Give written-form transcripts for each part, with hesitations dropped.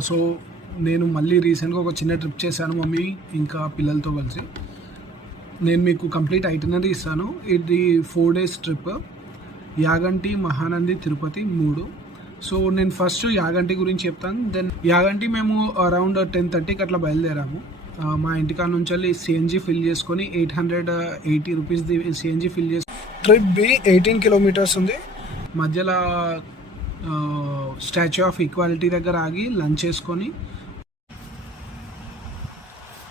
So నేను మళ్ళీ రీసెంట్గా ఒక చిన్న ట్రిప్ చేశాను మమ్మీ ఇంకా పిల్లలతో కలిసి. నేను మీకు కంప్లీట్ ఐటినరీ ఇస్తాను. ఇది 4 days trip. Yaganti, Mahanandi, Tirupati 3. So నేను ఫస్ట్ యాగంటి గురించి చెప్తాను. దెన్ యాగంటి మేము అరౌండ్ 10:30కి అట్లా బయలుదేరాము. మా ఇంటికాడ నుంచి వెళ్ళి సిఎన్జి ఫిల్ చేసుకొని 880 రూపీస్ది సిఎన్జి ఫిల్ చేసి ట్రిప్ బి 18 kilometers ఉంది. మధ్యలో స్టాచ్యూ ఆఫ్ ఈక్వాలిటీ దగ్గర ఆగి లంచ్ చేసుకొని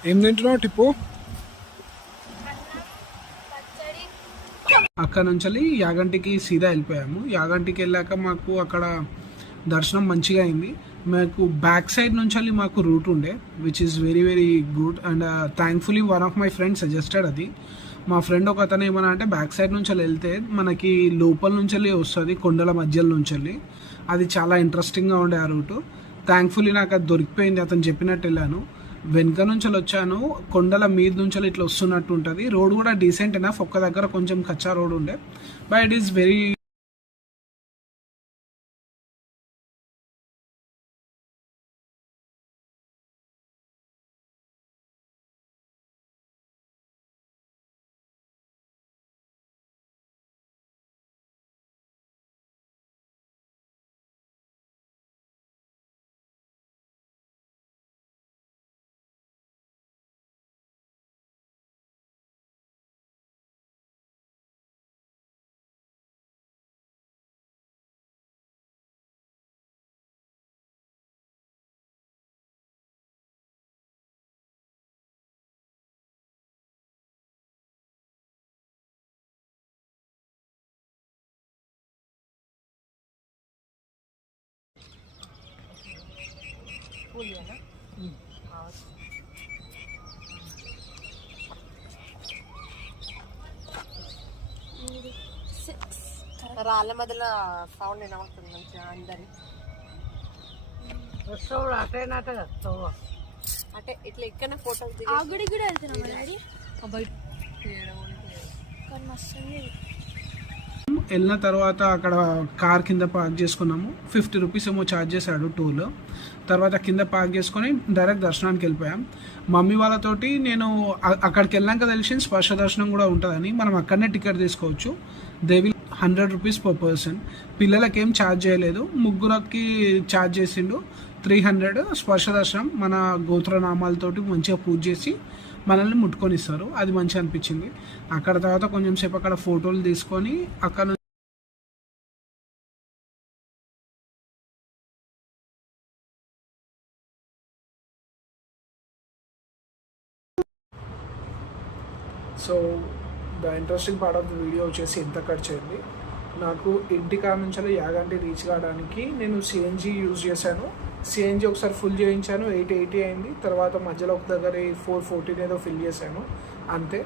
ఏం తింటున్నావు టిప్పు? అక్కడ నుంచి యాగంటికి సీదా వెళ్ళిపోయాము. యాగంటికి వెళ్ళాక మాకు అక్కడ దర్శనం మంచిగా అయింది. మాకు బ్యాక్ సైడ్ నుంచి మాకు రూట్ ఉండే which is very very good and thankfully one of my friends suggested అది. మా ఫ్రెండ్ ఒక అతను ఏమన్నా అంటే బ్యాక్ సైడ్ నుంచి వెళ్తే మనకి లోపల నుంచి వస్తుంది, కొండల మధ్యలో నుంచి. అది చాలా ఇంట్రెస్టింగ్గా ఉండే ఆ రూటు. థ్యాంక్ఫుల్లీ నాకు అది దొరికిపోయింది. అతను చెప్పినట్టు వెళ్ళాను. వెనుక నుంచి వచ్చాను, కొండల మీద నుంచి ఇట్లా వస్తున్నట్టు ఉంటుంది. రోడ్ కూడా డీసెంట్ ఎనఫ్. ఒక్క దగ్గర కొంచెం కచ్చా రోడ్ ఉండే, బట్ ఇట్ ఈస్ వెరీ రాళ్ళ మధ్యలో సౌండ్ వినవస్తుంది మంచిగా అందరి అంటే ఇట్లా ఇక్కడ ఫోటోలు వెళ్ళిన తర్వాత అక్కడ కార్ కింద పార్క్ చేసుకున్నాము. 50 రూపీస్ ఏమో ఛార్జ్ చేశాడు టూల్. తర్వాత కింద పార్క్ చేసుకొని డైరెక్ట్ దర్శనానికి వెళ్ళిపోయాం. మమ్మీ వాళ్ళతోటి నేను అక్కడికి వెళ్ళాక తెలిసింది స్పర్శ దర్శనం కూడా ఉంటుందని. మనం అక్కడనే టికెట్ తీసుకోవచ్చు. They will 100 rupees per person. పిల్లలకి ఏం ఛార్జ్ చేయలేదు, ముగ్గురికి ఛార్జ్ చేసిండు 300. స్పర్శ దర్శనం మన గోత్రనామాలతోటి మంచిగా పూజ చేసి మనల్ని ముట్టుకొని ఇస్తారు. అది మంచిగా అనిపించింది. అక్కడ తర్వాత కొంచెం సేపు అక్కడ ఫోటోలు తీసుకొని అక్కడ so the interesting part of the video వచ్చేసి ఎంత ఖర్చు అయింది. నాకు ఇంటికాడ నుంచి యాగంటి రీచ్ కావడానికి నేను సిఎన్జి యూజ్ చేశాను. సిఎన్జి ఒకసారి ఫుల్ చేయించాను, 880 అయింది. తర్వాత మధ్యలో ఒక దగ్గర 414 ఏదో ఫిల్ చేశాను అంతే.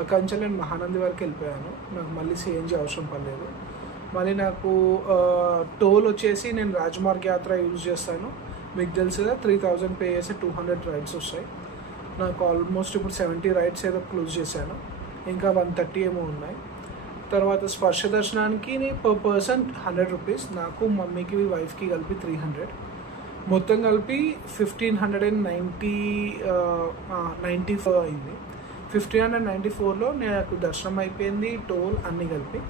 అక్కడి నుంచి నేను మహానంది వరకు వెళ్ళిపోయాను. నాకు మళ్ళీ సిఎన్జి అవసరం పడలేదు. మళ్ళీ నాకు టోల్ వచ్చేసి నేను రాజమార్గ్ యాత్ర యూజ్ చేస్తాను. మీకు తెలుసు కదా, 3000 పే చేస్తే 200 రైడ్స్ వస్తాయి. నాకు ఆల్మోస్ట్ ఇప్పుడు 70 రైడ్స్ ఏదో క్లోజ్ చేశాను. ఇంకా 130 ఏమో ఉన్నాయి. తర్వాత స్పర్శ దర్శనానికి per person 100 రూపీస్. నాకు మమ్మీకి వైఫ్కి కలిపి 300. మొత్తం కలిపి 1594 అయింది. 1594లో నాకు దర్శనం అయిపోయింది, టోల్ అన్నీ కలిపి.